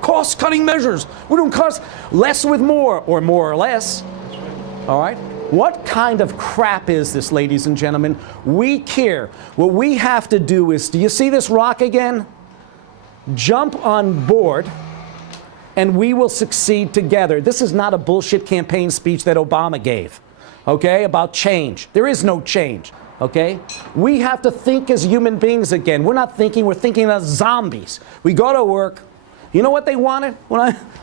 Cost-cutting measures. We're doing cost less with more or less. All right? What kind of crap is this, ladies and gentlemen? We care. What we have to do is, do you see this rock again? Jump on board, and we will succeed together. This is not a bullshit campaign speech that Obama gave, okay, about change. There is no change, okay? We have to think as human beings again. We're not thinking, we're thinking as zombies. We go to work. You know what they wanted?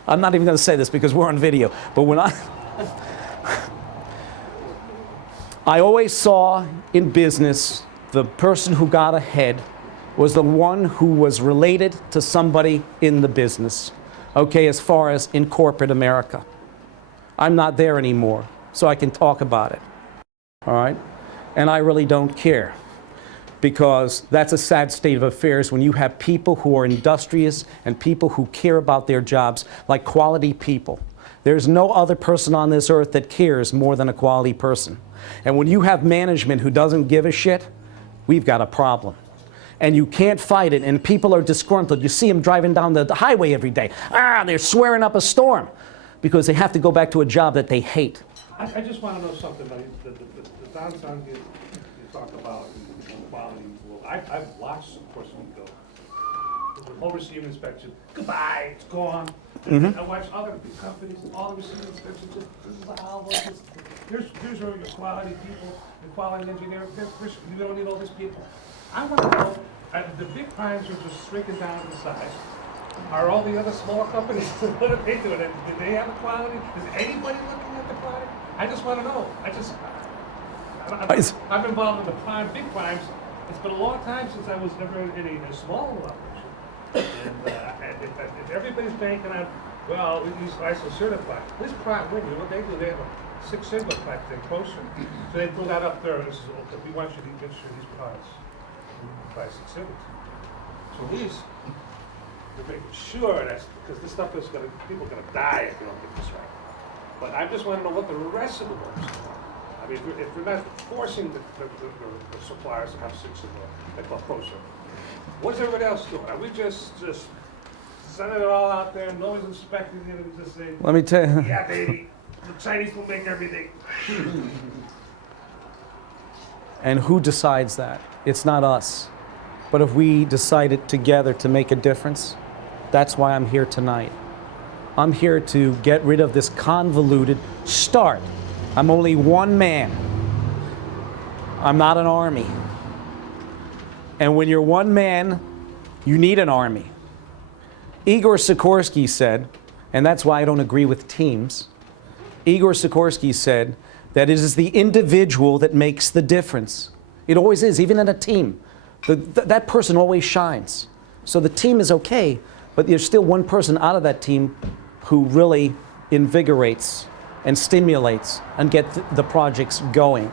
I'm not even going to say this because we're on video, but when I always saw in business the person who got ahead was the one who was related to somebody in the business, okay, as far as in corporate America. I'm not there anymore, so I can talk about it, all right? And I really don't care, because that's a sad state of affairs when you have people who are industrious and people who care about their jobs like quality people. There's no other person on this earth that cares more than a quality person. And when you have management who doesn't give a shit, we've got a problem. And you can't fight it, and people are disgruntled. You see them driving down the highway every day. They're swearing up a storm because they have to go back to a job that they hate. I just want to know something about the downtown you talk about quality. Well, I've watched, of course, we go. The whole receiving inspection, goodbye, it's gone. I watch other companies, all the receiving inspections, this is how here's your quality people, the quality engineer, you don't need all these people. I want to know, the big primes are just shrinking down in size. Are all the other smaller companies, what are they doing? Do they have a quality? Is anybody looking at the quality? I just want to know. I'm involved in the big primes. It's been a long time since I was ever in a small operation. And if everybody's banking on, well, these ISO certified. This prime, you know what they do? They have a Six Sigma type thing, kosher. So they throw that up there. And this is, we want you to make sure these products by Six Sigma. So they're making sure that's because this stuff is people are gonna die if you don't get this right. But I just want to know what the rest of the world is doing. I mean, if we're not forcing the suppliers to have Six Sigma, they call kosher. What's everybody else doing? Are we just sending it all out there? No one's inspecting it. And just saying, let me tell you. Yeah, baby, the Chinese will make everything. And who decides that? It's not us. But if we decided together to make a difference, that's why I'm here tonight. I'm here to get rid of this convoluted start. I'm only one man. I'm not an army. And when you're one man, you need an army. Igor Sikorsky said, and that's why I don't agree with teams, Igor Sikorsky said that it is the individual that makes the difference. It always is, even in a team. That person always shines. So the team is okay, but there's still one person out of that team who really invigorates and stimulates and get the projects going.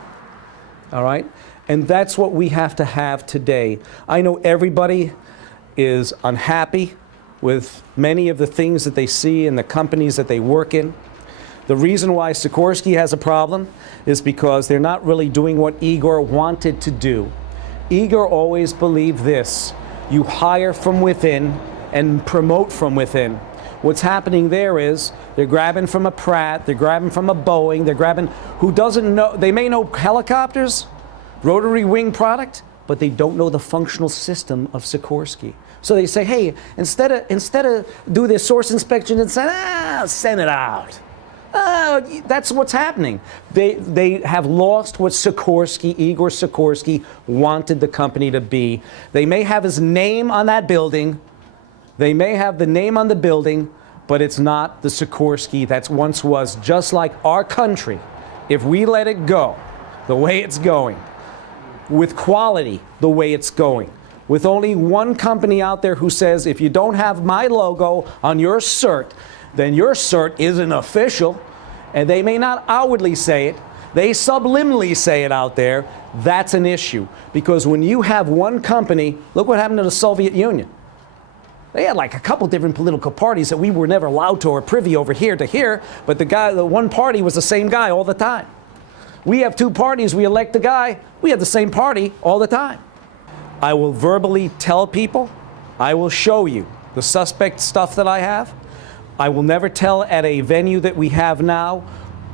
All right? And that's what we have to have today. I know everybody is unhappy with many of the things that they see in the companies that they work in. The reason why Sikorsky has a problem is because they're not really doing what Igor wanted to do. Igor always believed this: you hire from within and promote from within. What's happening there is they're grabbing from a Pratt, they're grabbing from a Boeing, they're grabbing who doesn't know, they may know helicopters, rotary wing product, but they don't know the functional system of Sikorsky. So they say, hey, instead of do their source inspection and say, send it out. That's what's happening. They have lost what Sikorsky, Igor Sikorsky, wanted the company to be. They may have his name on that building. They may have the name on the building, but it's not the Sikorsky that once was. Just like our country, if we let it go the way it's going, with quality the way it's going, with only one company out there who says, if you don't have my logo on your cert, then your cert isn't official, and they may not outwardly say it, they subliminally say it out there, that's an issue. Because when you have one company, look what happened to the Soviet Union. They had like a couple different political parties that we were never allowed to or privy over here to here, but the one party was the same guy all the time. We have two parties, we elect the guy, we have the same party all the time. I will verbally tell people, I will show you the suspect stuff that I have. I will never tell at a venue that we have now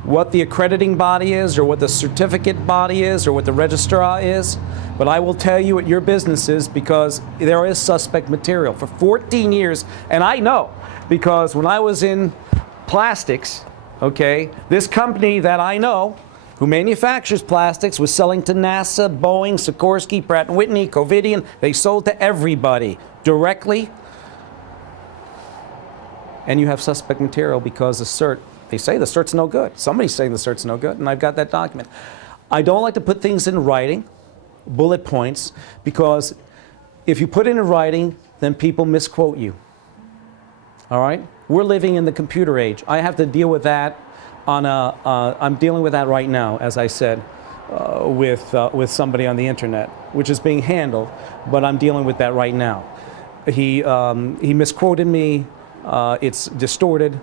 what the accrediting body is or what the certificate body is or what the registrar is, but I will tell you at your businesses because there is suspect material. For 14 years, and I know because when I was in plastics, okay, this company that I know who manufactures plastics was selling to NASA, Boeing, Sikorsky, Pratt & Whitney, Covidien. They sold to everybody directly. And you have suspect material because the cert, they say the cert's no good. Somebody's saying the cert's no good, and I've got that document. I don't like to put things in writing, bullet points, because if you put it in writing, then people misquote you. All right? We're living in the computer age. I have to deal with that on a, I'm dealing with that right now, as I said, with somebody on the internet, which is being handled, but I'm dealing with that right now. He misquoted me, it's distorted,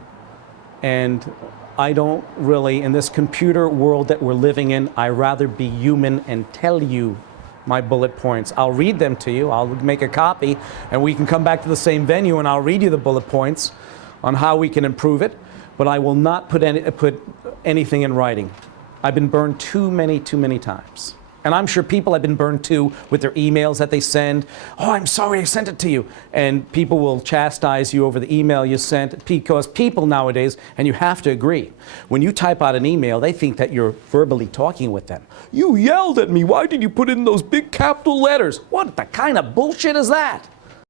and I don't really, in this computer world that we're living in, I'd rather be human and tell you my bullet points. I'll read them to you, I'll make a copy, and we can come back to the same venue and I'll read you the bullet points on how we can improve it, but I will not put anything in writing. I've been burned too many times. And I'm sure people have been burned too with their emails that they send. Oh, I'm sorry I sent it to you. And people will chastise you over the email you sent because people nowadays, and you have to agree, when you type out an email, they think that you're verbally talking with them. You yelled at me. Why did you put in those big capital letters? What the kind of bullshit is that?